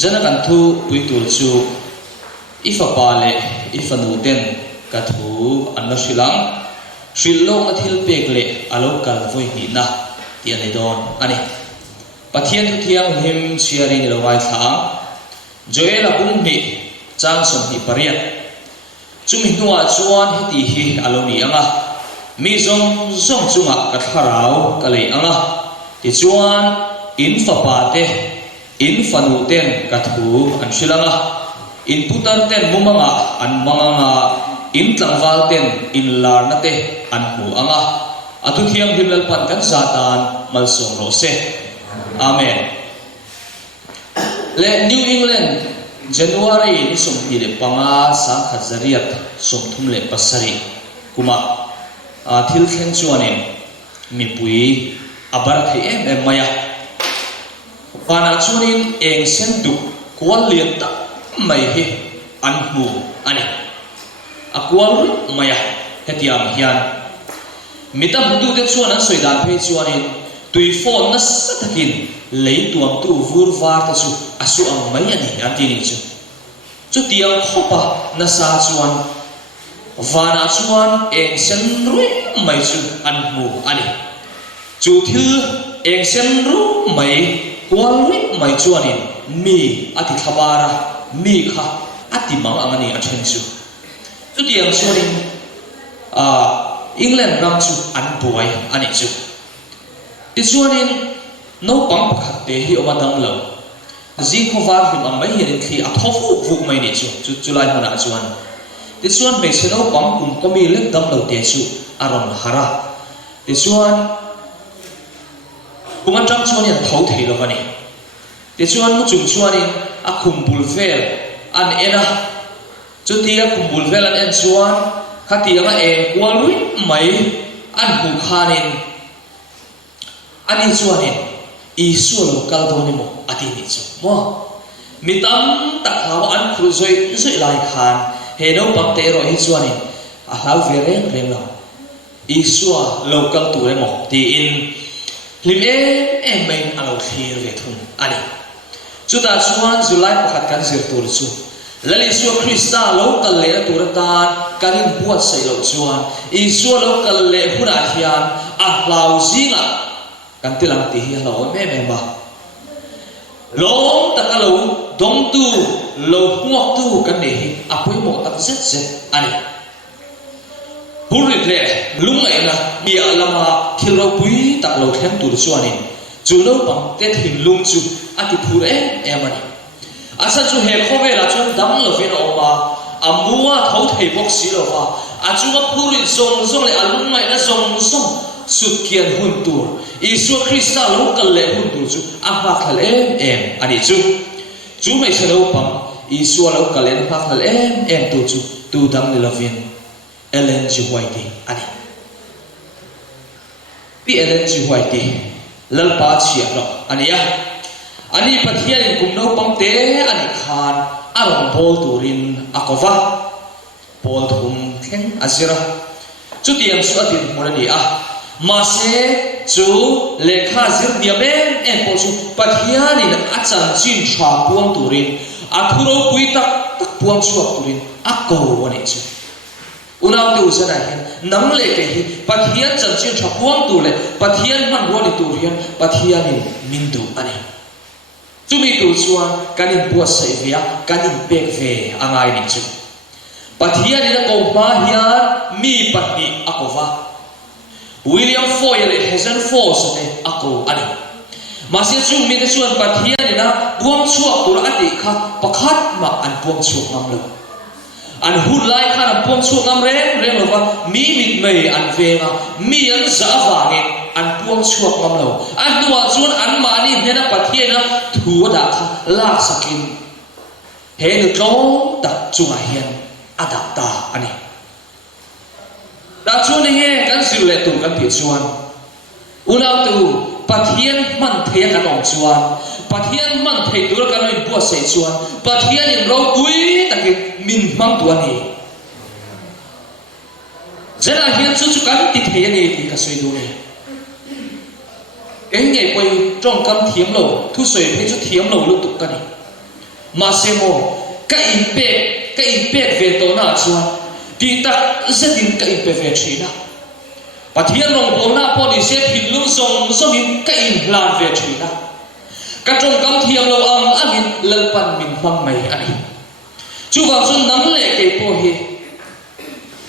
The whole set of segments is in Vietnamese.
zana kan thu pui tur chu ifa pa le ifa nu ten ka thu an na shilang shilong na thil pek le alo kal voi hi na ti ani don ani pathian thu thiang him chiari ni lawai tha joela bung ni chang som hi pariat chumi nuwa chuan hi ti hi alo ni anga mi zong chunga ka tharau ka le anga ti chuan in fa pa te in fanu ten ka thu an shilanga in putar ten mumanga an manganga in tlangwal ten in lar na te an hu anga atu thiang himlal pan kan satan mal som ro se amen le New England January ni som hi le panga sa khazariat som thum le pasari kuma thil khen chuanin mi pui abar khi em maya pana chuanin eng sen du kwal lian ta mai hi an hu ani akwal maya hetiam hian mita hudu te chuan an soidan phe chuanin tui phone na satakin lei tuam tu vur var ta chu asu ang mai ani atini chu tiang khopa na sa chuan vana chuan eng sen rui mai chu an hu ani chu thil eng sen ru mai kwal rui mai chuanin mi ati thabara mi kha ati mang angani athen chu tiang chuanin England ram chu an boy ani chu ti chuanin no pang pakhat te hi oma dang lo zin khovar him ang mai hian khi a thofu vuk mai ni chu chulai hona chuan ti chuan me se no pang kum komi le dam lo te chu aron hara ti chuan kuma tang chuanin thau thei lo ani ti chuan mu chung chuanin a khum bul vel an ena chu tia khum bul vel an en chuan khati anga e kwalui mai an hu khanin ani chuanin isu lo kaldo ni mo ati ni chu mo mitam takhaw an khuzoi zoi lai khan he no pakte ro hi chuanin a hlau ve reng lo isu lo kal tu re mo ti in lim em mai alo thir ve thun ani chu ta chuan July pakhat kan zir tur chu lali su Krista lo kal le turatan karin buat sei lo chuan isu lo kal le hura hian a hlau zinga kan tilang ti hi lo me ba lo takalo dong tu lo huak tu kan ne hi apoi mo tak zet ani purit le lungai na mi alama khilo pui tak lo thlem tur chuanin chu lo pang te thin lung chu ati phur em ani asa chu he khobe la chuan dam lo vin oma amua thau thei bok si lo wa achunga purit zong le alungai na zong sut kian hun tur isu Krista lo kal le hun tur chu a ha khal em ani chu mai se lo pam isu lo kal le ha khal em tu chu tu dam ni lovin Ellen G. White ani pi Ellen G. White lalpa chia ro ani ya ani pathian in kum no pam te ani khan aron bol turin akova bol thum theng azira chu tiam su atin morani a mase chu lekha zir diamen en po chu pathian in achan chin tha puang turin athuro pui tak puang chuak turin akko wani chu unaw tu sana hian nam le ke hi pathian chan chin tha puang tu le pathian man wani turian pathian in mindu ani chumi tu chuan kanin buat sai via kanin pek ve angai ni chu pathian in ko ma hian mi patni akova William Foyle Hazen Force ne ako ani masih chung mi te chuan pathian ina buang chuak tur ati kha pakhat ma an buang chuak ngam lo an hun lai kha an buang chuak ngam reng lo wa mi mit mai an venga mi an za wange an buang chuak ngam lo an tua chuan an mani hena pathian na thu da kha la sakin he nu tlo tak chunga hian adapta ani da chuan he kan sil le tu kan ti chuan unaw tu pathian man thea kan ong chuan pathian man thei tur kan oi buat sei chuan pathian in ro pui takin min mang tu ani zela hian chu kan ti thei ani ti ka soi du ni cái ngày quay trong cam thiếm lầu thu soi thấy chút thiếm lầu lúc tục cái này masemo ka impact ve to na chuan ti tak zetin ka impact ve thina pathian rong bona poni se thilung zong in ka in plan ve thina ka trong kam thiam lo ang angin lalpan min mang mai ani chu wa chun nang le ke po hi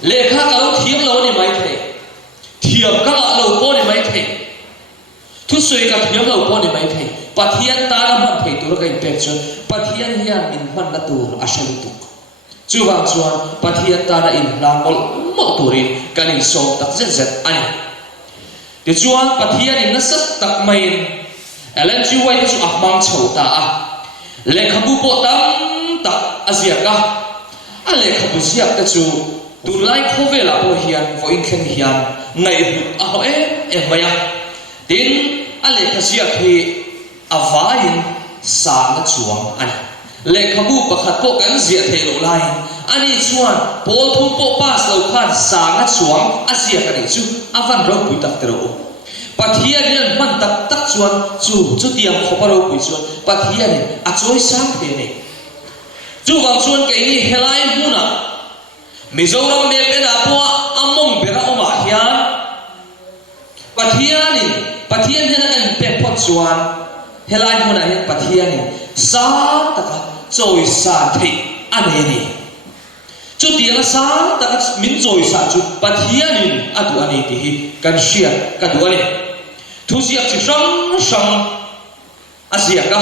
lekha ka lo thiam lo ni mai the thiam ka lo po ni mai the thu sui ka thiam lo po ni mai the pathian ta na man the tur ka impact chun pathian hian in man na tur asal tu chu wa chuan pathian ta na in lang mo turin kan in som tak zet ani ti chuan pathian in na sat tak mai Ellen G. White chu akmang chhota a lekhabu po tam tak aziaka a lekhabu siak ta chu tunlai khovela po hian vo in khen hian ngai hut a ho e maya tin a lekha siak hi avain sa na chuang ani lekhabu pakhat po kan zia thelo lai ani chuan pol thu po pas lo khan sa na chuang asia ka ni chu avan ro pui tak tero pathian hian man tak chuan chu tiang khoparo pui chuan pathian a choi sang the ne chu wang chuan ke ni helai huna mizoram me pera po among bera oma hian pathian hian an pe pot chuan helai huna hian pathian sa taka choi sa the ane ni chu tiang sa taka min choi sa chu pathian atu ani ti hi kan sia ka du ani thu siak chi sang asia ka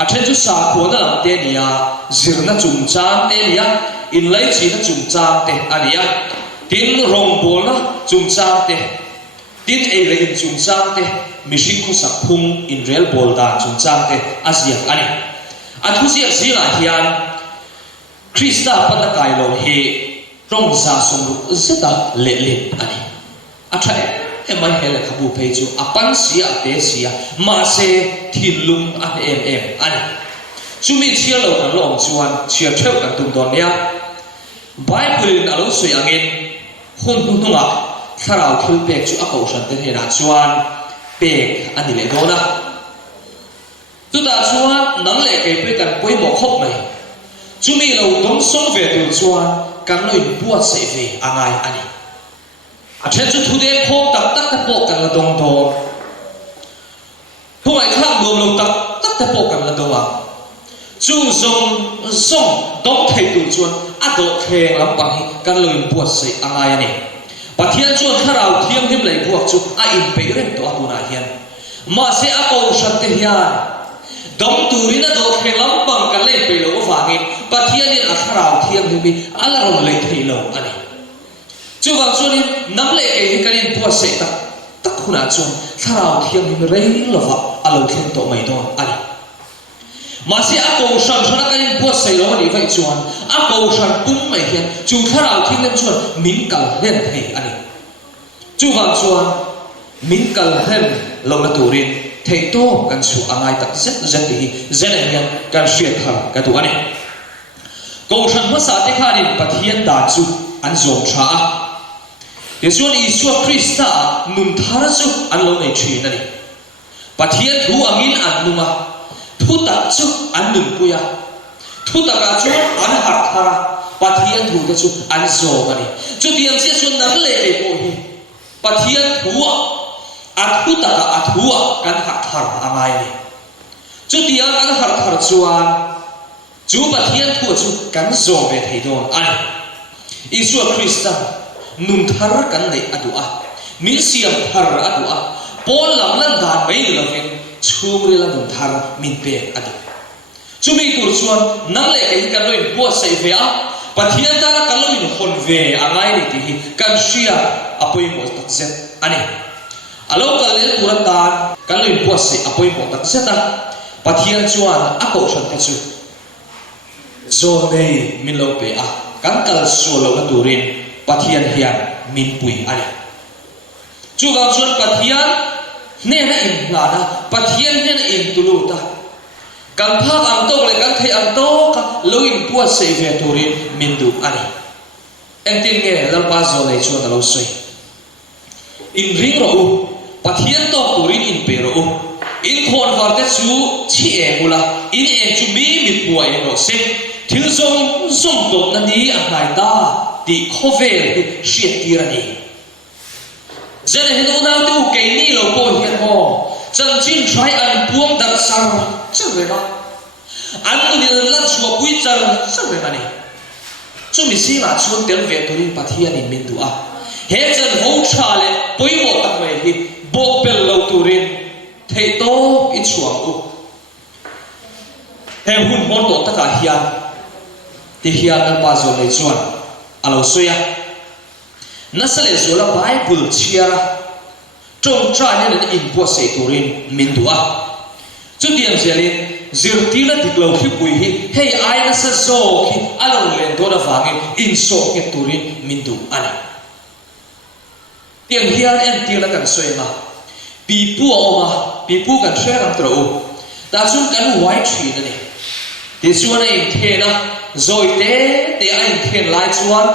a then chu sa kho na lam te nia zirna chung chang te nia in lai chi na chung chang te ania tin rong bol na chung chang te tin ei le in chung chang te mishing khu sak phung in rel bol da chung chang te asia ani a thu siak zila hian krista pada kai lo he rong sa song ru zeta le ani a thai mai hele khabu phei chu apan sia te sia ma se thilung an em ani chumi chia lo kan long chuan chia theu kan tum don ya bible in alo soi angin hun tunga tharau thil pek chu akau san te hena chuan pek ani le dona tu da chuan nang le ke pe kan poi mo khop mai chumi lo dong song ve tu chuan kan loi buat se ve angai ani a then chu thu de khom tak po kan la dong do thu mai kham lom lo tak po kan la dong a chu zong dong thei tu chuan a do kheng lam pang hi kan loin buat se angai ani pathian chuan tharau thiam him lei buak chu a in pe rem to atuna hian ma se a ko shat te hian dong turina do kheng lam pang kan lei pe lo wangin pathian in a tharau thiam him bi ala ron lei thei lo ani chu wang chuan nam le ke hi kanin buat se tak khuna chuan tharau thiam him rei lova alo khen to mai don ani ma se a ko san sana kanin buat se lo ni vai chuan a ko san pum mai hian chu tharau thiam lem chuan min kal hen thei ani chu wang chuan min kal hen lo na turin thei to kan chu angai tak zet hi zen hian kan hriat thar ka tu ani ko san ma sa te khanin pathian da chu an zom tha Yesuan Isua Krista nun thara chu an lo nei thin ani pathian thu angin an numa thu tak chu an nun puya thu taka chu an har thara pathian thu te chu an zom ani chu tiang sia chu nang le pe po hi pathian thu a thu taka a thu kan har thar angai ni chu tiang kan har thar chuan chu pathian thu chu kan zom ve thei don ani Isua Krista nun thar kan nei adua min siam thar adua pol lam lan dan mai la fen chhumre la nun thar min pe adu chumi tur chuan nang le ke kan loin po sei ve a pathian ta kan loin hon ve angai ni ti kan sia apoi mo tak zet ani alo kal le turata kan loin po sei apoi mo tak zeta pathian chuan a ko san ta chu zo nei min lo pe a kan kal so lo na turin pathian hian min pui ani chu ga chuan pathian ne na in la na pathian ne na in tulu ta kan phak ang to le kan thei ang to ka loin puat se ve turin min du ani engtin nge lalpa zo le chuan lo soi in ring ro pathian to turin in pe ro in khon var te chu chi e mula in e chu mi mit huai no se thil zong dop na ni a ngai ta ti khovel shit tirani zene hinu na tu ke ni lo po hian ho chan chin trai an puang dar sar chwe ba an ni lan chua pui char chwe ba ni chu mi si ma chuan tel ve turin pathian in min du a he chan ho tha le poi mo tak mai hi bo pel lo turin thei to i chuang u he hun mon to taka hian ti hian al pa zo le chuan alo soya nasale zola bible chiara trong tra ne in po se turin min du a chu tiang zelin zirtila diklo khi pui hi hei ai na sa zo khi alo len do da wangin in so ke turin min du ani tiang hian en tila kan soima pi pu oma pi pu kan share tro ta chun kan white tree na ni ti chuan ai the na zoi te ai the lai chuan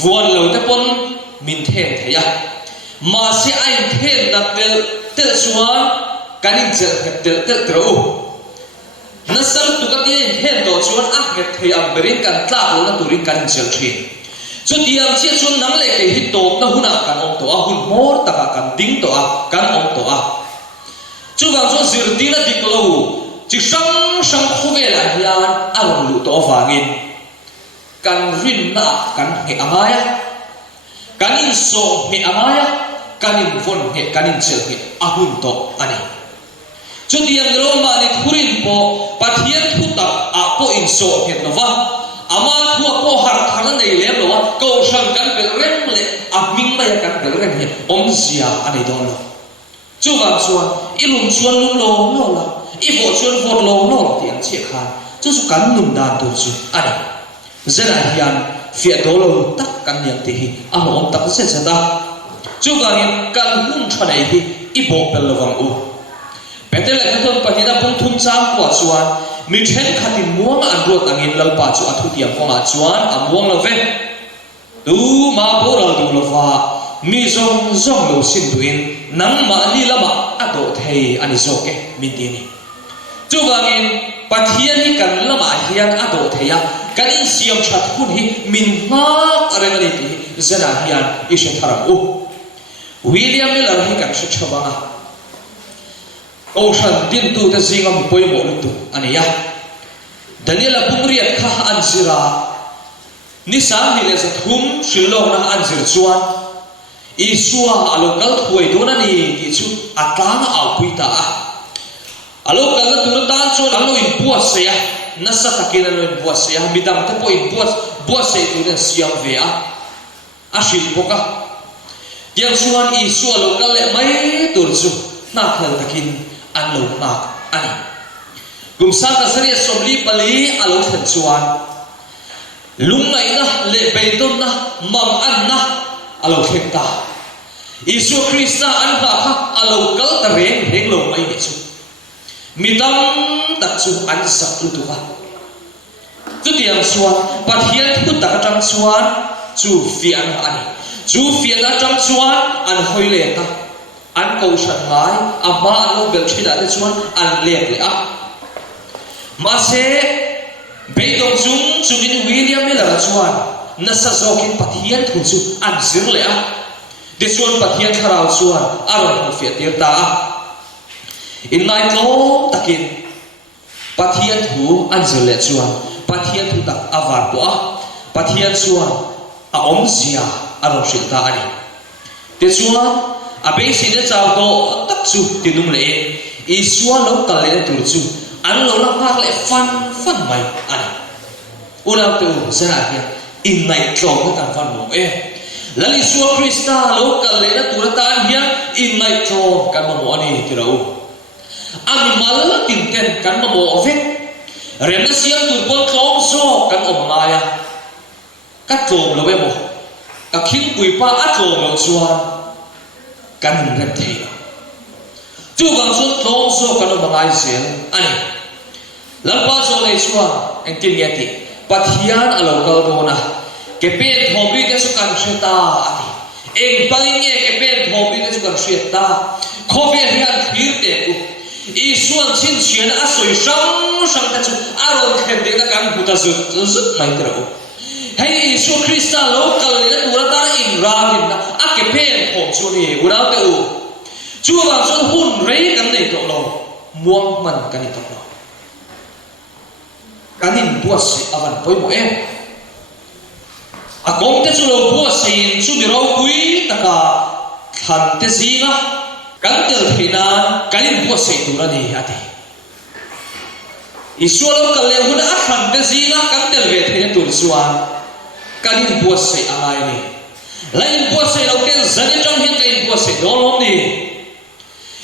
vuan lo te pon min the theya ma se ai the da tel chuan kanin zel tel tro nasal tu ka ti hen do chuan a nge thei am berin kan tla ko na turin kan zel thin chu tiam chi chuan nang le ke hi to na huna kan om to a hun mor ta kan ding to a kan om to a chu wang chu zir ti na diklo chi sang khove la hian a ron lu to wangin kan rin na kan he amaya kanin so he amaya kanin von he kanin zel he a hun to ani chu tiam ro ma ni thurin po pathian thu ta a po in so he no wa ama thu po har thang nei le lo wa ko sang kan bel rem le a ming mai kan bel rem he om sia ani don lo chu wang chuan ilum chuan lum lo lo la i vo chuan vot lo lo tiang che khan chu su kan num dan tu chu ani zera hian fia do lo tak kan niam ti hi a mo om tak se ta chu wang kan hum thanai hi i bo pel lo wang u betel la thon patida pung thum cham kwa chuan mi then khatin muang an rot angin lalpa chu athu tiam konga chuan amuang lo ve tu ma boral du lo wa mi zong lo sin duin nang ma ni lama ado thei ani zo ke mi ti ni chu wangin pathian hi kan lama hian ado theya kan in siam that hun hi min ma arengani ti zana hian i she tharam u William Miller hi kan she chawanga ocean din tu ta zingam poi mo lu tu ania Daniela pumriat kha anzira ni sang ni le zathum shilong na anzir chuan isua alokal thuai dona ni ti chu atlang au puita a alokal na tur dan chu alo in puas se ya nasa takina lo in puas se ya midang te po in puas se tu den siam ve a shil boka yang chuan isua alokal le mai tur chu na khal takin an lo mak ani gum sang ka sari somli pali alo than chuan lungai na le beidon na mam an na alo thekta Isu Krista an ha kha alo kal ta reng lo mai ni chu midam tak chu an sak tu ka tu tiang chuan pathian thu tak tang chuan chu fian ani chu fian la tang chuan an hoi le ta an ko shan mai ama alo bel thila te chuan an le a ma se beidong chung in William Miller chuan nasa zokin pathian thu chu an zir le a this one pathian tharau chuan aron ho fia tir ta in ngai tlo takin pathian thu an zir le chuan pathian thu tak avar po a pathian chuan a om zia aron shil ta ani te chuan a be si ne chaw to tak chu tinum le isua lo kal le tur chu an lo la phak le fan mai ani una tu sana kia in nai tlo ka tan fan mo lali suwa Krista lo kal le na turatan hiya in nai tlo kan mo ani tirau ami mal tin ten kan mo ovek remna siam tur bon tlom zo kan om maya ka tlom lo we mo ka khin pui pa a tlom lo chuan kan rem thei chu gang sun tlom zo kan om ngai zel ani lalpa zo le chuan en tin yati pathian alo kal do na ke pen thobi te su kan sheta ati eng pangin ye ke pen thobi te su kan sheta khobe hian thir te ku Isuan chin chian a soi sang sang ta chu aron khem de na kan huta zut zut mai tro hei Isu Krista local le tura ta in rawin na a ke pen khom chu ni urau te u chu wa chu hun rei kan nei to lo muang man kan ni to lo kanin buat si avan poi mo em a kong te chu lo buat sin chu bi ro kui taka than te zinga kan tel thinan kanin buat sei tura ni ati Isu local le hun a than te zinga kan tel ve the tur suan kanin buat sei angai ni lain buat sei lo ken zani tang hin kain buat sei dolom ni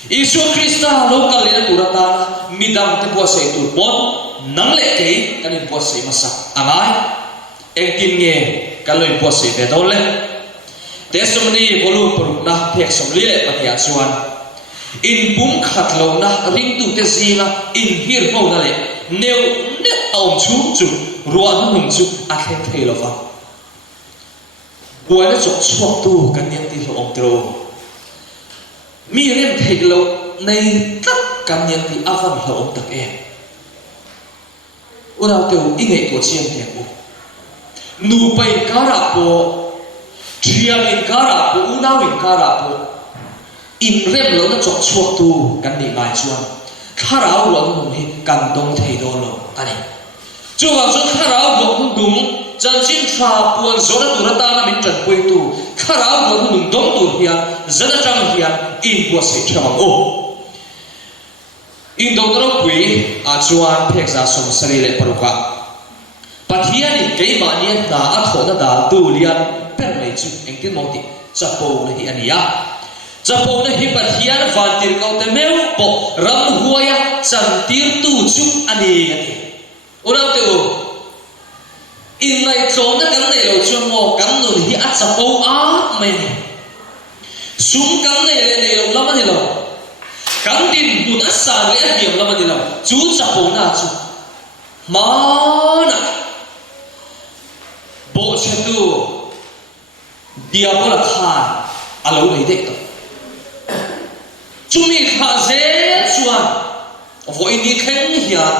Isu Krista local le tura ta midang te buat sei tur bon nang le kei kanin buat sei masa angai engkin nge kaloi buat sei ve dol le testimony volume por na phek som li le patia chuan in bum khat lo na ring tu te zinga in hir ho na le neu ne aum chu chu ruan hum chu a the the lo va buai na chok chuak tu kan yang ti lo om tro mi rem thei lo nei tak kan yang ti avam lo om tak em urau teu ingai ko chiam te ko nu pai kara po trialin kara po unawin kara po in rem lo na chok chuak tu kan ni ngai chuan kharau lo nu hi kan dong thei do lo ani chuwa chu kharau lo nu dum chan chin tha puan zona turata na min chan pui tu kharau lo nu dong tu hian zana chang hian in po se thawang o in dong ro pui a chuan phek za som sari le paruka pathian in ke ma ni na a thona da tu lian per mai chu engtin moti chapo na hi ania chapo na hi pathian van tir kau te meu po ram huaya chan tir tu chu ani ati urau te o in lai chon na kan nei lo chuan mo kan nun hi a chapo a mai ni sum kan nei le nei lo lama ni lo kan din bun a sa le a diam lama ni lo chu chapo na chu ma na bo chen tu diabola khan alo nei de ka chumi kha ze chuan vo in ni khen hian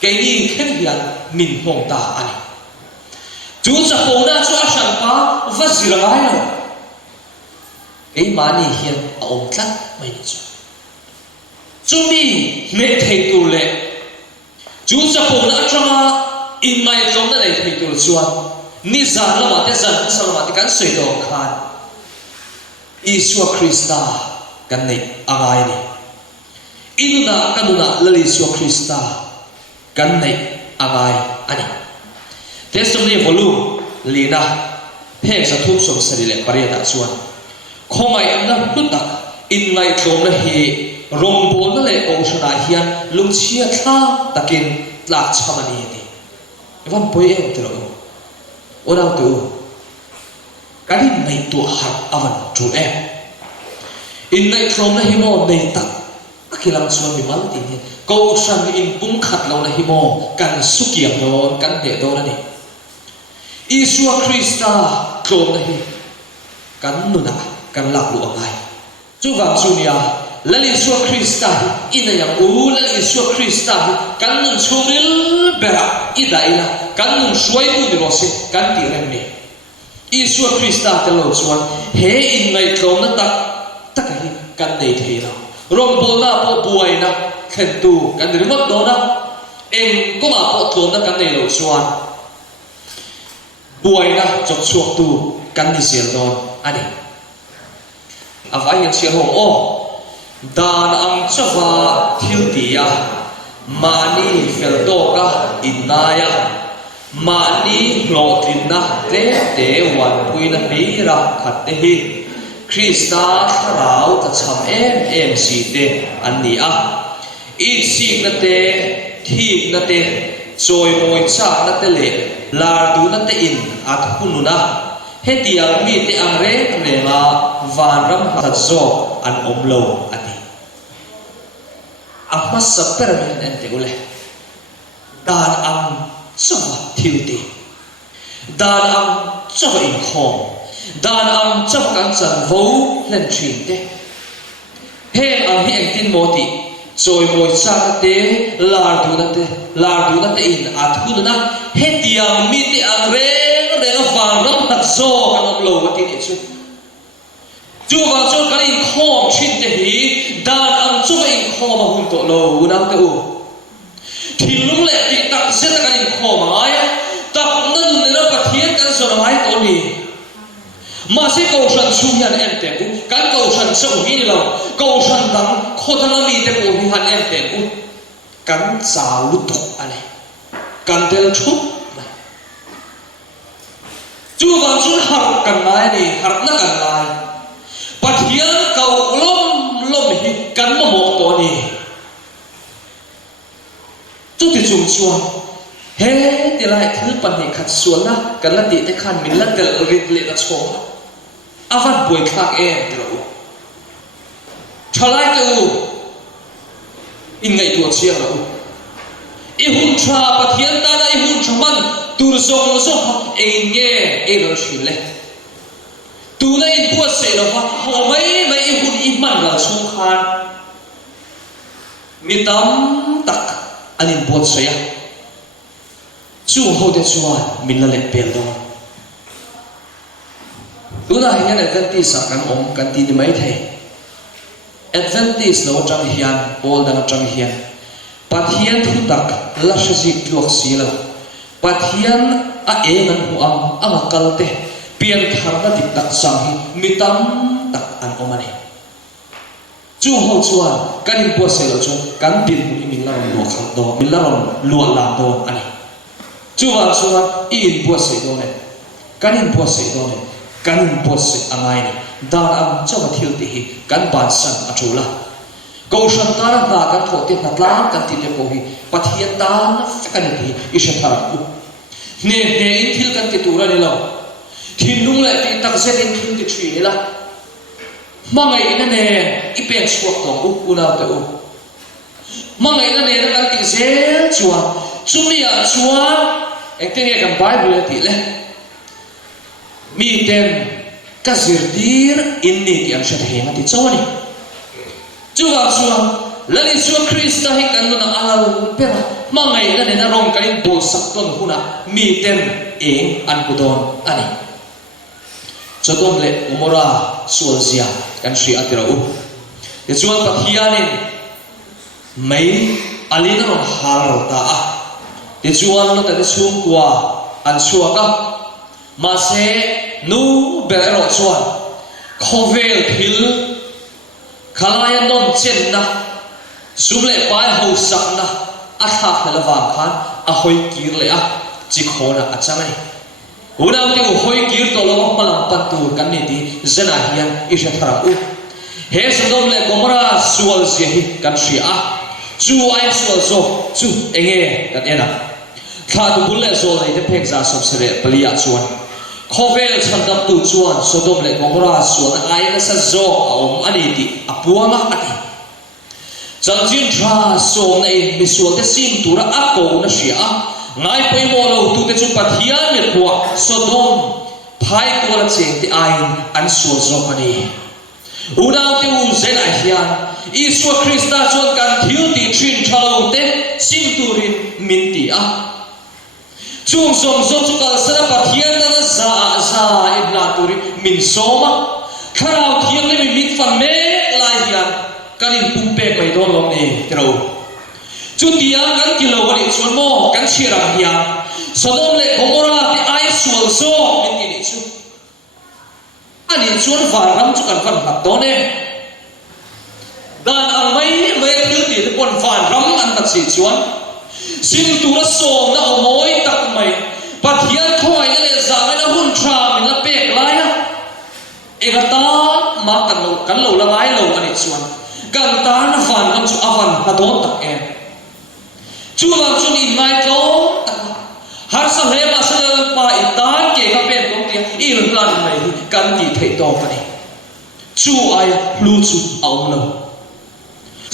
ke ni khen hian min hong ta ani chu chapo na chu a san pa va zirangai lo ke mani hian a om tlat mai ni chu chumi me thei tu le chu chapo na atanga in mai tlom na nei thei tu chuan ni zan lama te zan salama te kan soi do khan Isu Krista kan nei angai ni inuna kanuna lali Isu Krista kan nei angai ani testimony volume lina phek sa thup som sari le pariata chuan khomai amna hutak in lai tlom na hi rong bol na le oshana hian lungchia thla takin tlak chamani ni evan poi em tro orang tu kadin nei tu har avan tu em in nei throm na himo nei tak akilang chuan mi mal ti ni ko san in pum khat lo na himo kan sukiam don kan de do na ni Isu Krista throm na hi kan nu na kan lak lu angai chu wang chu nia lali Isu Krista ina yang u lali Isu Krista kan nun churil bera idaila kan nun suai tu ni ro se kan ti rem ni Isu Krista te lo chuan he in ngai tlom na tak hi kan nei thei lo rom bol na po buai na khen tu kan ri ngot do na eng ko ma po tlom na kan nei lo chuan buai na chok chuak tu kan ni sial don ani avai yang sial hong o dan ang chawa thil tia mani fel do ka inaya mani hlotin na te wan pui na hi ra khat te hi Krista tharau ta cham em si te an ni a I si na te thi na te choi moi cha na te le lar du na te in at hunu na hetiang mi te ang re ma van ram khat zo an omlo ati amma sapper men ente ule dan ang chawa thiuti dan ang chawa in khom dan ang chawa kan chan vo len thin te he ang hi engtin moti rồi mồi cha te lar du na te in athu na hetiam mi te re na vang ram tak zo kan lo wa ti ni chu chu wa chu kan in khom chin te hi dan ang chu in khom hun to lo na te u thil lung le ti tak se ta kan in khom ai tak nan na pathian kan so mai to ni mà sẽ cầu sanh sung nhận em tiền cũng cán cầu sanh sung hi lâu cầu sanh đắng khó thằng mi để cầu hi hẳn em tiền cũng cán sao lút tục anh này cán del chút này chú văn chú học cần lại đi học nó cần lại bắt hiến cầu lom hi cán mà một tổ đi chú thì dùng chuông he thì lại thứ bản hệ khát xuống na cán là tỷ để khăn mình là del rít lệ là chó avan buổi khác em rồi trở lại từ in ngày tuổi chiang rồi ihun cha bắt hiến ta đã ihun cha man tur zong zong em nghe em rồi xin lệ tu này buat sẽ là họ mấy ihun iman là sung khan mi tam tak anh buat saya chu hậu để chuan mình là lệ bền đó tu na hian Adventist kan kan ti mai thei Adventist lo tang hian Paul dang tang hian pathian thu tak la shasi tuak si lo pathian a engan hu ang kalte pian thar na dik tak sang hi mitam tak an omani chu ho chuan kan in po se lo chu kan tin hu min la lo kham do min la lo la do ani chu wa chuan in po se do ne kan in po se do ne kan bot se angai ni dan am chawa thil ti hi kan ban san atula ko shan ta na kan tho te na tlang kan ti te ko hi pathian ta na kan ti isha thar ku ne in thil kan ti tura ni lo thin lung le ti tak se in thil ti thri ni la mangai na ne I pek suak tong u na te u mangai na ne na kan ti zel chuwa chumia chuwa ekte kan bible ti le mi ten kazirdir inni ti am shat henga ti chawani chuwa lani chuwa Krista hi kan na alal pera mangai la ne na rong kan bol sak ton huna mi ten eng an kudon ani chodom le umora sualzia kan sri atira u te chuan pathianin mai alina ron har ta a te chuan no ta chung kwa an suaka mà sẽ nu bể rõ chuan khovel thil khalaya non chen na sum le pai ho sak na a thak la wang khan a hoi kir le a chi khona a changai una ti hoi kir to lo palam pan tu kan ni ti zena hian isha thara u he sodom le gomora sual se hi kan sia a chu ai sual zo chu enge kan ena kha tu bul le zo le te phek za som sere palia chuan khovel chandam tu chuan Sodom le Gomora suan ai na sa zo aom ani ti apuanga ati changjin tha som nei misual te sim tura ako na sia ngai poi mo lo tu te chu pathian ne kwa Sodom phai ko la cheng ti ai an su zo ani unang ti u zen a hian Isu Krista chuan kan thil ti thin thalo te sim turin min ti a chung som chu kal sara pathian na za ibla turi min soma kharau thiam le min fan me lai hian kanin pumpe mai don lom ni tro chu tia kan kilo wani chuan mo kan chira hian Sodom le Gomora ti ai sual zo min ni chu ani chuan varam chu kan van hat don e dan ang mai thil ti te pon varam an ta chi chuan sim tura som na omoi tak mai pathian khoi le za na hun tha min la pek lai na egata ma kan lo la lai lo ani chuan kan ta na van kan chu avan ha don tak em chu la chu ni mai to har sa he ma sa pa itan ke ka pen ko ti I ru plan mai kan ti thei to ka ni chu ai lu chu aum lo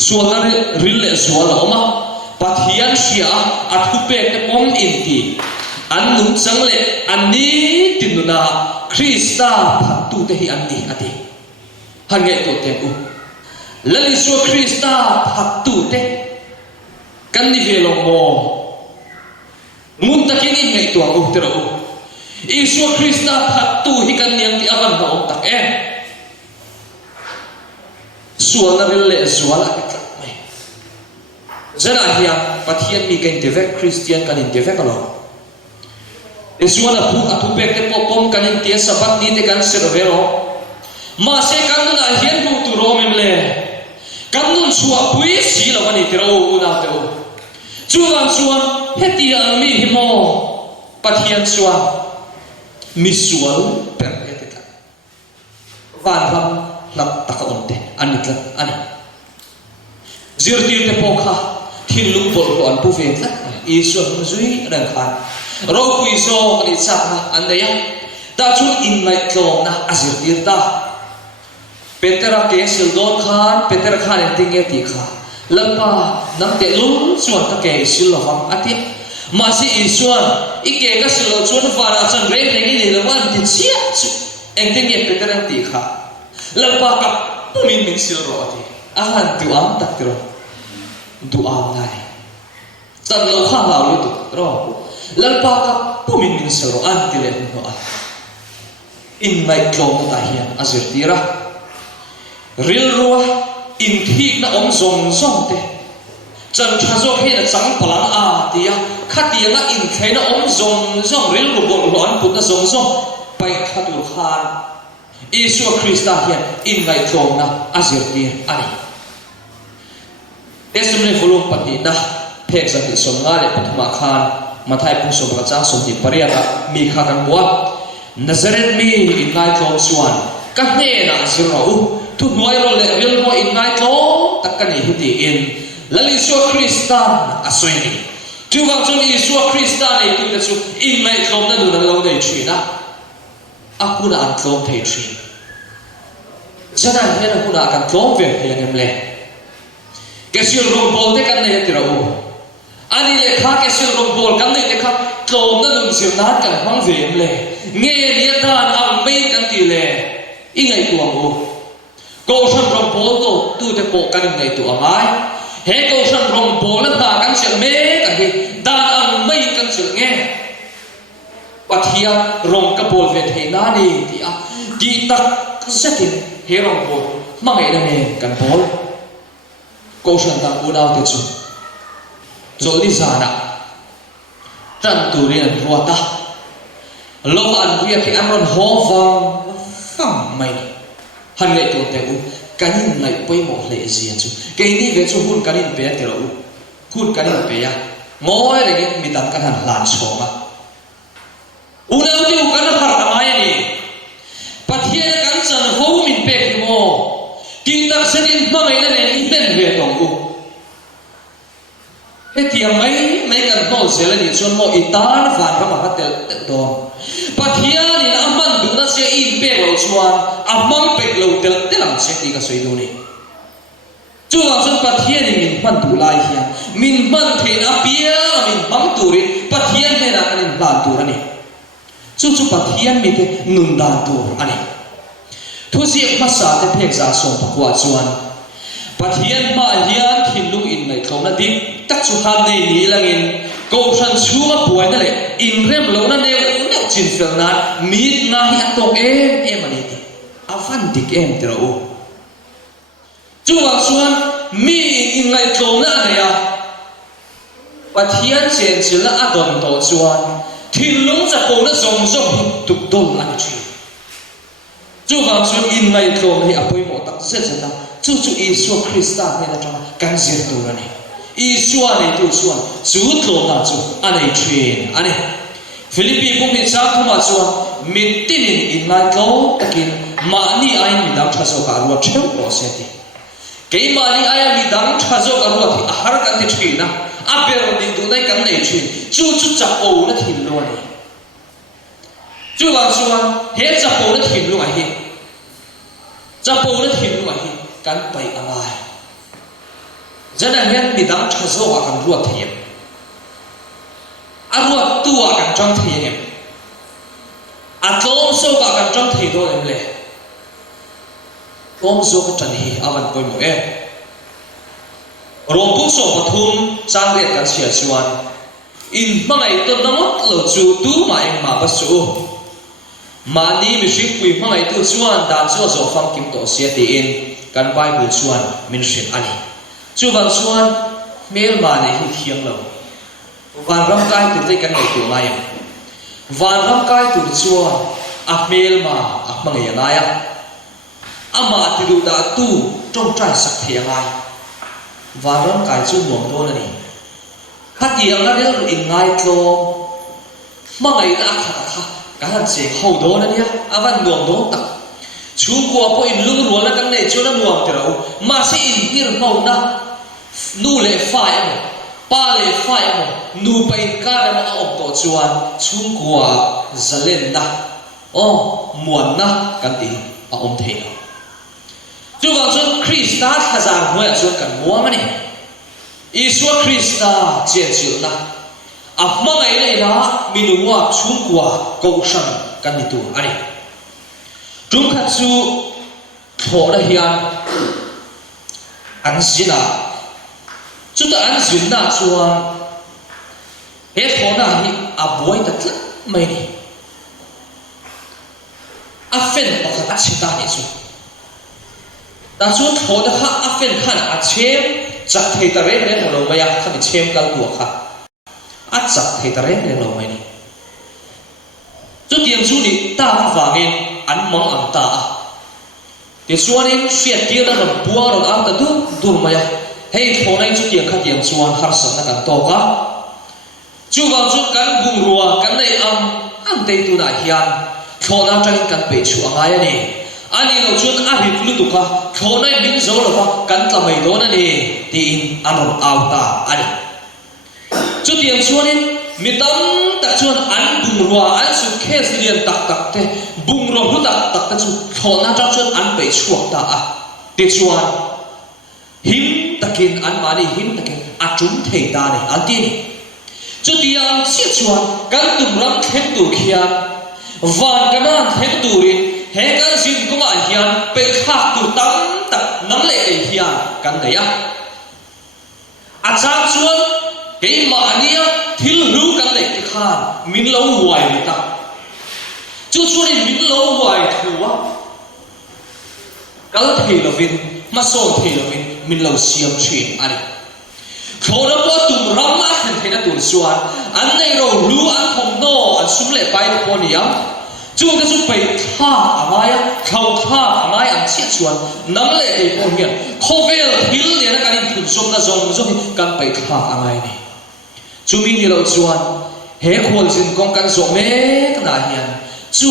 suala ril le suala oma pathian sia athupe te pom inti an nung changle ani tinuna Krista phatu te hi anti ati hange to te ku lali so Krista phatu te kan ni velo mo ngun takini ngai tu ang utero Isu Krista phatu hikan yang ti akan na tak sual na rille sual ak mai zara hiya pathian mi kan devek Christian kan in devek alo sual pu atu pek te popom kan in tia sabat ni te kan servero ma se kan na hian bu tu ro memle kan nun suwa pui si la wani tiro una te chuan chuan heti ang mi himo pathian suwa misual per etika van ram nak takaonte anitla ani zirtir te pokha thilung bol ko an puve tla isu zui ran khan ro kui zo ani sakha andaya ta chu in mai tlom na azirtir ta petera ke sildon khan peter khan tinge ti kha lampa nam te lum chuan ka ke silham ati masih isuan ike ka silo chuan fara chan re re ni lawan ti chia chu engting ye peter ti kha lampa ka pumin min sil ro ati ahan tu am tak tro du am nai tan lo kha la lu tu ro lampa ka pumin min sil ro an ti le no an in mai klom ta hian azir tira ril ruwa in thik na om zong zong te chan thazo he na chang palang a tia khatia na in khaina om zong zong ril ru bon ro an put na zong zong pai khatur khan Isu Krista hian in ngai thom na azir tir ani testimony volume pati na phek sa ti som nga le pathuma khan mathai pu so ba cha som ti pariata mi kha kan wa Nazareth mi in ngai thom suan ka ne na azir ro tu noi ro le ril ro in ngai thom takani huti in lali so Krista asoini tu wang chon Isu Krista nei tu chu in mai thom na du na lo nei china aku na an thom thei chin zana hian aku na kan thom ve hian em le kesil rom bol te kan nei tira u ani le kha kesil rom bol kan nei te kha thom na dum sir na kan hang ve em le nge ni dan ang mei kan ti le ingai tuang u ko san rom bol to tu te po kan nei tu amai he ko san rom bol na ta kan sel me ka hi dan ang mei kan sel nge pathia rong ka bol ve the na ni ti a ti tak satin he rong bol mangai na me kan bol ko san ta u dau te chu zoli zana tan turian ruata lo an ria ki amron ho wang fam mai han le to te u kanin lai poi mo le zia chu ke ni ve chu hun kanin pe te ro u hun kanin pe ya ngoi re gi mi dang kan han lan choma unau ti u kan har amai ni pathia kan chan ho min pe ki mo ki tak senin mangai na ne in den ve tong u heti mai kan hol sela ni chon mo itan van ra ma tel do pathia ni aman du na se in pe ro chuan amang pe lo tel telam se ti ka soi du ni chu ang chon pathia ni min man du lai hian min man the na pia min bang tu ri pathia ne na kan ban tu ra ni chu pathia mi te nun dan tu ani thu si ma sa te phek za so pakwa chuan pathian ma hian thilung in nei thona dik tak chu han nei ni langin ko san chunga puai na le in rem lo na ne ne chin fel na mit na hi atok em ani ti avan dik em tero u chu wa chuan mi in nei thona na ya pathian chen chila adon to chuan thilung cha ko na zong zong tuk dol ani chi chu wa chuan in nei thona hi apoi mo tak se se na chu Isu Krista ne na chang kan zir tu ra ni Isu ani tu chuan chu tlo na chu anei thin ani Philippi bu mi cha thuma chuan min tin in nai tlo takin ma ni ai mi dang thaso ka ro theu ro se ti ke ma ni ai mi dang thaso ka ro thi a har kan ti thina a ber din tu nai kan nei thin chu cha o na thin lo ni chu wa chuan he cha o na thin lo ai hi cha o na thin lo ai hi kan pai amai zana hian mi dang thazo wa kan ruat thiem a ruat tu wa kan chang thiem a tlom so wa kan chang thei do em le kom zo ka chan hi awan poi mo e rom pung so pathum chang ret kan sia chuan in mangai to namot lo chu tu ma eng ma ba su mani mi sing pui mangai tu chuan dan chu zo fam kim to sia ti in kan bible chuan min shin ani chu wang chuan mel ma ne hi thiang lo van ram kai tu te kan nei tu mai van ram kai tu chuan a mel ma a mangai na ya ama ti du da tu trong trai sak thiang ai van ram kai chu mom do na ni khati ang na del in ngai tlo mangai da kha ka han che khau do na nia awan ngom do tak chu ko po in lung ro la kan nei chu na nuam te ro ma si in hir mau na nu le fa em pa le fa em nu pa in ka le ma om to chuan chu ko zalen na o muan na kan ti a om the na chu wang chu krista hazar hoi chu kan mo ma ni Iswa Krista chen chil na a mangai le na minungwa chungwa koshan kan ni tu ani tung khat chu thora hian an zina chu ta an zina chuan he thona hi a boy ta tla mai ni a fen pakhat a chita ni chu ta chu thona kha a fen khan a chem chak thei ta re re lo maya khani chem kal tu kha a chak thei ta re re lo mai ni chu tiang chu ni ta wangin an mang am ta a ti chuanin fiat ti na ron puang ron am ta du dur maya hei thonai chu tiang kha tiang chuan har san na kan to ka chu wang chu kan bung ruwa kan nei am tei tu na hian thona tang kan pe chu angai ani ani lo chun a ri flu tu ka khonai min zo lo ka kan tlamai do na ni ti in anon auta ani chu tiang chuanin mitam ta chuan an bung ruwa an su khes lian tak tak te bung ro hu tak tak ta chu khona ta chuan an pe chuak ta a ti chuan him takin an mani him takin a chum thei ta ni an ti ni chu tiang chi chuan kan tum ram khem tu khian van kanan thek tu rin he kan sin ko ma hian pe khak tu tam tak nam le ei hian kan da ya a chang chuan ke ma ania thil ru kan le ti khan min lo huai ta chu chuan min lo huai thuwa kal thei lovin ma so thei lovin min lo siam thin ani khora po tum ram ma khan thena tur chuan an nei ro ru an khom no an sum le pai po ni ya chu ka chu pe tha amaya khau tha amai an chia chuan nam le ei po hian khovel thil ne na kan thun som na zong zo kan pe tha amai ni chu mi ni lo chuan he khol jin kong kan zo me na hian chu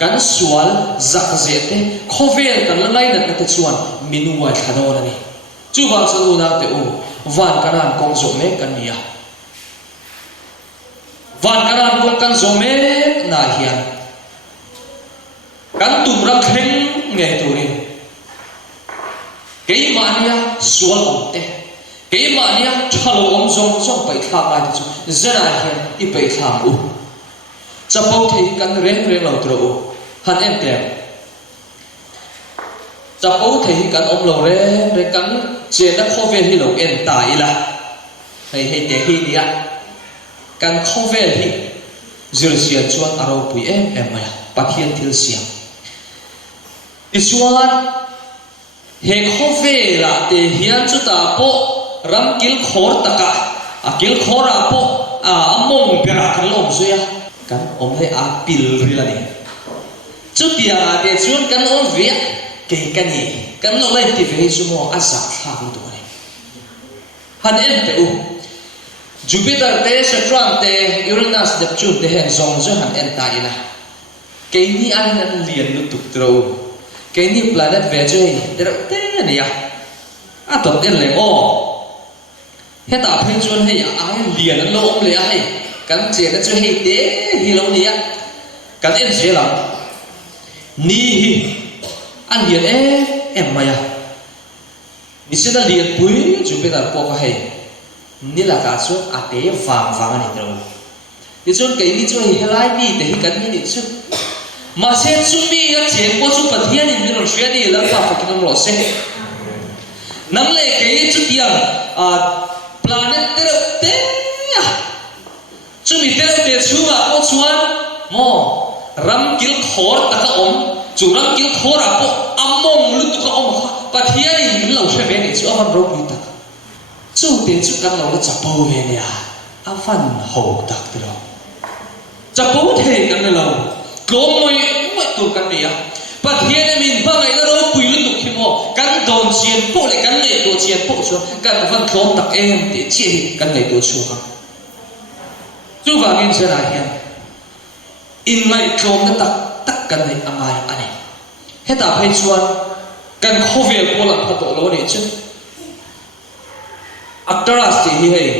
kan sual zak zete khovel kan lai na te chuan minuwa thano na ni chu ba chu na te u van kanan kong zo me kan nia van kanan kong kan zo me na hian kan tum ram khleng nge turin ke mania sual omte ke mania thalo om zong zong pai tha mai chu zara hian I pai tha u chapau thei kan reng reng lo tro han em te chapau thei kan om lo re kan che na khovel hi lo en ta ila hei hei te hi dia kan khovel hi zir sia chuan aro pui em maya pathian thil siam isuan he khovela te hian chu ta po ram kil khor taka a kil khora po a mong pera kan lom suya kan om le a pil rilani chu tia te chuan kan om via ke kani kan lo lai ti ve su mo asa tha tu ni han en te u Jupiter te Saturn te Uranus Neptune te hen zong zo han en ta ina ke ni an nan lian lu tuk tro cái ni planet về chơi để đâu thế này à à tổng tiền lấy ô hết ta thấy chuan hay ai liền nó lôm lấy ai cắn chè nó chơi hay thế hi lâu này á cắn em chơi lắm ni hi anh liền em mày à ni sẽ là liền bui chụp cái tờ po hay ni là cả số à thế vàng vàng này đâu ni chuan cái ni chơi hay lại đi để cắn ni ni chuan mà sẽ chúng mi các chuyện của chúng bật thiên thì mình sẽ đi lỡ vào cái nó sẽ nắng lệ cái chút tiền planet thế chúng mi thế chú mà có chuan mò ram kil khor taka chủ ram kil khor apo among lu tu ka bật thiên thì mình lâu sẽ về để chú avan rong đi taka chú tiền chú căn lâu là chập bầu về nè avan hậu tak từ đó chập bầu thế căn lâu gom moi tu kan ni pathian min ba ngai ro pui lu tuk khimo kan don chien po le kan nei to chien po chu kan van khom tak em ti chi kan nei to chu ka chu wa ngin se lai hian in mai khom na tak kan nei amai ani heta phei chuan kan khovel po la pha to lo ni chu actors ti hi hei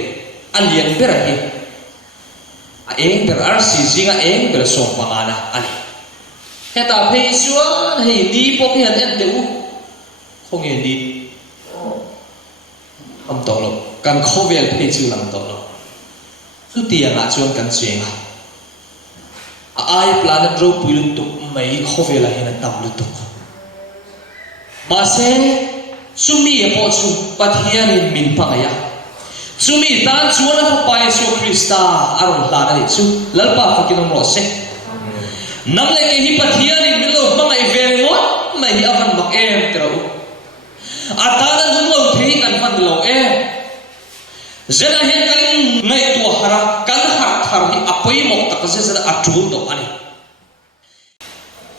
an lian bera hi eng ber RC zinga eng ber som pangana ani heta phei chuan hei ni po hian en teu không en ni am to lo kan khovel phei chu lang to lo chu tianga chuan kan chenga ai planet ro puilun tu mai khovel hian tam lu tu ma se sumi po chu pathian min pangaya sumi tan chuan a pa Yesu Krista aron la na chu lalpa fakinom ro se nam le ke hi pathian in lo mangai vel mo mai hi avan mak em tro atana dum lo thei kan van lo em zena hen kan ngai tu hara kan har thar hi apoi mo tak se se atul do ani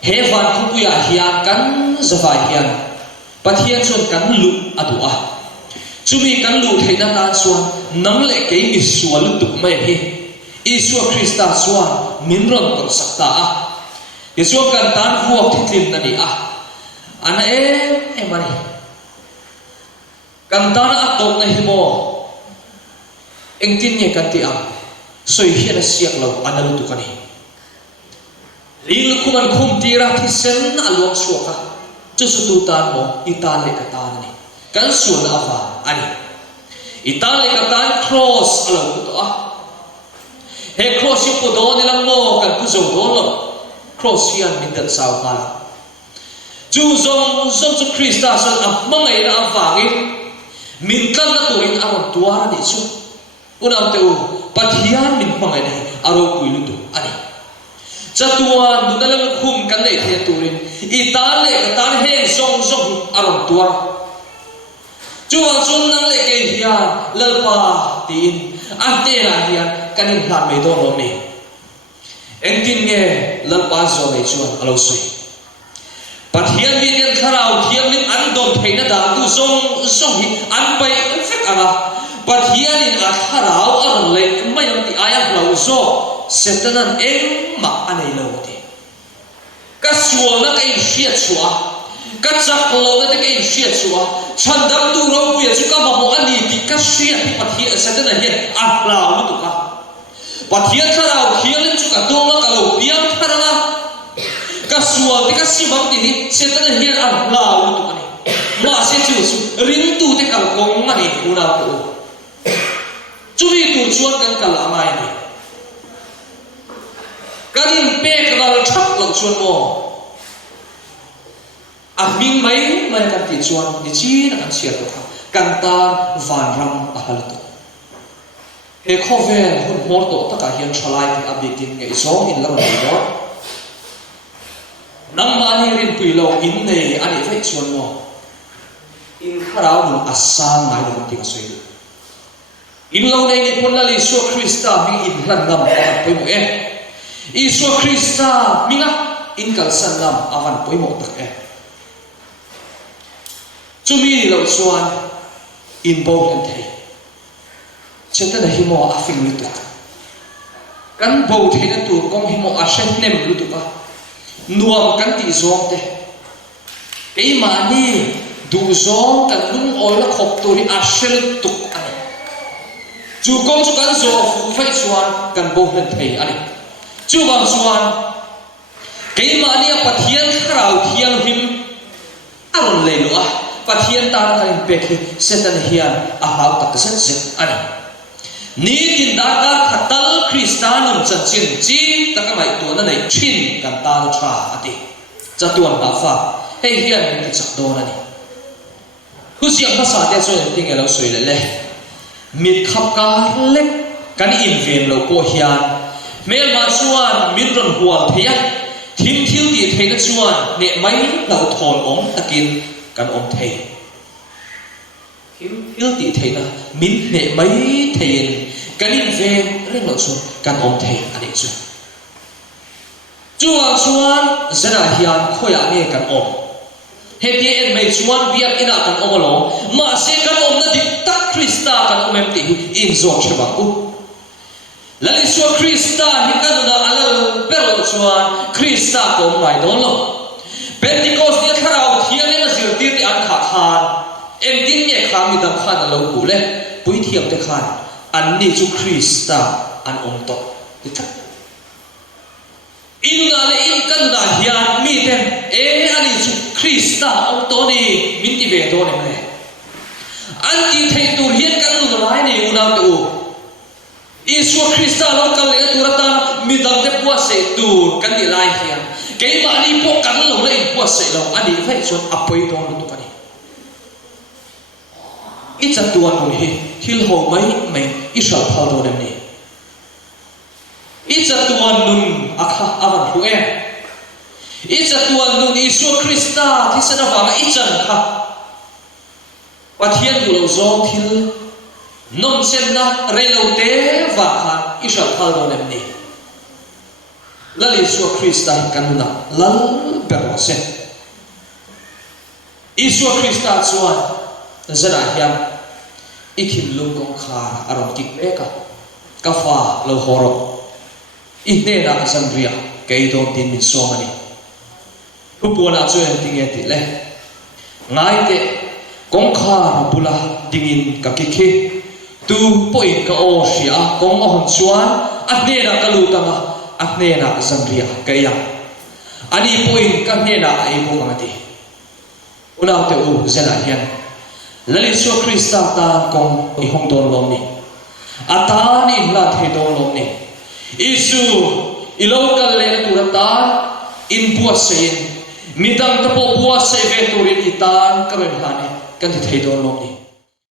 he van khu puya hian kan zawai hian pathian chon kan lu adua chumi kan lu theina na chuan nam le ke isua lu tuk mai hi Isua Krista chuan min ron kon sakta a Isua kan tan huak thitlim na ni a ana em ani kan tan a tok na hi mo engtin nge kan ti am soi hian a siak lo analu tu kani ling kuman khum tira thi sen a luang suaka chu su tu tan mo itale ka tan ni kan suan ava ani itale ka tan cross alo to a he cross yu po do ni lang mo kan ku zo do lo cross hian min dan sao kala chu zong chu Krista san a mangai ra awangi min kan na turin aron tuara ni chu unang teu pathian min mangai ni aro puilu tu ani chatuan nunalang khum kan nei the turin itale ka tan he zong aron tuara chuan chun nang le ke hian lalpa tin ante ra hian kanin hlan mai do lo ni engtin nge lalpa zo nei chuan alo soi pathian mi kan kharau thiam min an dom theina da tu zong hi an pai fek ara pathian in a kharau ar le mai am ti aya lo zo setanan em ma anei lo ti ka sual na kai hria chua ka chak lo na kai hria chua chandam tu ro pu ya chu ka ma mo ani ti ka hria ti pathian setanan hi a la lu tu ka pathian kharau khian chu ka dong la ka lo piang kharanga kasua te kasibang ti setan hian an la lu tu ani ma se chu ring tu te kal kong ani una tu chui tu chuan kan kal amai ni kanin pe kal thak lo chuan mo a ming mai kan ti chuan ni chi na kan sia to kan ta van ram a hal tu he khovel hun mor to ta ka hian thalai a bikin nge so in lo ni do nang mani rin puilo in nei ani fai chuan mo in kharau nu asang ngai lo ti ka soi in lo nei ni pon la Isu Krista mi in hlan ngam avan poi mo Isu Krista minga in kal san ngam avan poi mo tak chumi lo chuan in bo kan thei cheta na hi mo a fing lu tu kan bo thei na tu kong hi mo a shen nem lu tu ka nuam kan ti zong te ei ma ni du zong kan lung oi la khop tu ri a shel tuk ani chu kong chu kan zo fu fai chuan kan bo hen thei ani chu bang chuan ei ma ni a pathian kharau thiang him aron le lo a pathian ta kan pe khi setan hian a hau tak sen ani ni tin da ka khatal Kristianum chan chin chi ta ka mai tu na nei thin kan ta tha ati chatuan ba fa hei hian ni chak do na ni hu siam ba sa te so ting elo soi le le mit khap ka lek kan in ven lo ko hian mel ma chuan min ron hual thia thim thil ti thei na chuan ne mai lo thon om takin kan om thei thim thil ti thei na min ne mai thein kan in ven reng lo chuan kan om thei ani chuan zana hian khoya nge kan om heti en mai chuan biak ina kan om lo ma se kan om na dik tak Krista kan om em ti in zo cheba ku lali so Krista hi kan na alal pero chuan Krista ko mai don lo Pentecost ni kharau thiang na zir ti ti an kha khan em tin ne kha mi dam khan lo ku le pui thiam te khan an ni chu Krista an om to ti thak in kan na hian mi ten ani chu Krista om to ni min ti ve do ne mai an ti thei tur hian kan lu lai ni una te u Isu Krista lo kal le turata mi dam te puas se tur kan ni lai hian ke ma ni po kan lo le puas se lo ani vai chon apoi do lu tu ni i cha tuan mu hi thil ho mai Israel phal do nem ni i cha tuan nun akha avan hu e i cha tuan nun Isu Krista thi sa na wa i chan kha pathian lu lo zo thil non sen na relote va khan Israel phal do nem ni lali Isu Krista kan na lal ber sen Isu Krista chuan zara hiam ikhim lung kong khar aron kik eka ka fa lo horo ihne na Zambia kei do tin min so mani upona chuan tinge ti le ngai te kong khar bula dingin ka kikhi tu point ka o sia kong a hon chuan ahne na kalu tama ahne na Zambia kaya ani point ka hne na ai bo ngati una te u zela hian lali so Krista ta kong i hong don lom ni atan in la the don lom ni Isu i local le turata in buas sein midang ta po buas se ve turin itan ka ben hani kan the don lom ni